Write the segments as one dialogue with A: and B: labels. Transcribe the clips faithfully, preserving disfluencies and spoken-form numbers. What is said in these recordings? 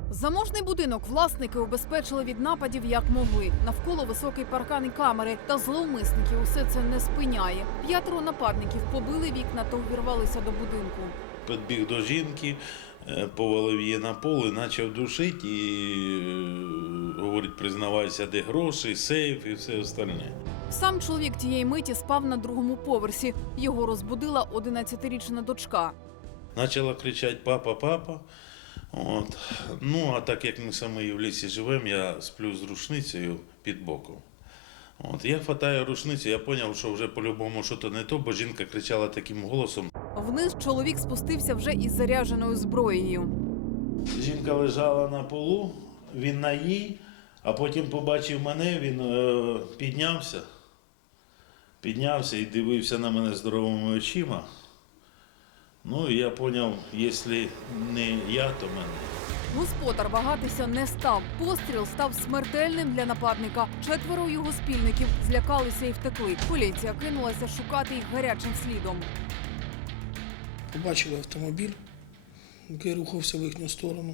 A: Заможний будинок власники убезпечили від нападів як могли. Навколо високий паркан і камери. Та зловмисників усе це не спиняє. П'ятеро нападників побили вікна та увірвалися до будинку.
B: Підбіг до жінки, повалив її на пол і почав душити. І говорить, признавайся, де гроші, сейф і все остальне.
A: Сам чоловік тієї миті спав на другому поверсі. Його розбудила одинадцятирічна дочка.
B: Почала кричати «папа, папа». От. Ну, а так як ми самі в лісі живемо, я сплю з рушницею під боком. От. Я хватаю рушницю, я зрозумів, що вже по-любому щось не то, бо жінка кричала таким голосом.
A: Вниз чоловік спустився вже із зарядженою зброєю.
B: Жінка лежала на полу, він на їй, а потім побачив мене, він е, піднявся. Піднявся і дивився на мене здоровими очима. Ну, і я зрозумів, якщо не я, то мене.
A: Господар вагатися не став. Постріл став смертельним для нападника. Четверо його спільників злякалися і втекли. Поліція кинулася шукати їх гарячим слідом.
C: Побачили автомобіль, який рухався в їхню сторону.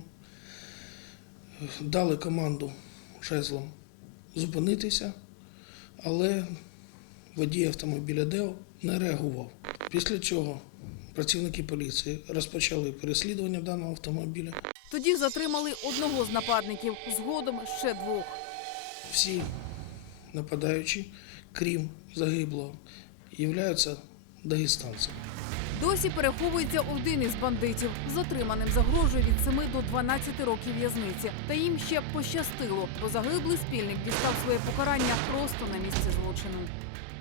C: Дали команду жезлом зупинитися, але водій автомобіля Део не реагував. Після чого працівники поліції розпочали переслідування даного автомобіля.
A: Тоді затримали одного з нападників, згодом ще двох.
C: Всі нападаючі, крім загиблого, являються дагестанцями.
A: Досі переховується один із бандитів. Затриманим загрожує від семи до дванадцяти років в'язниці. Та їм ще пощастило, бо загиблий спільник дістав своє покарання просто на місці злочину.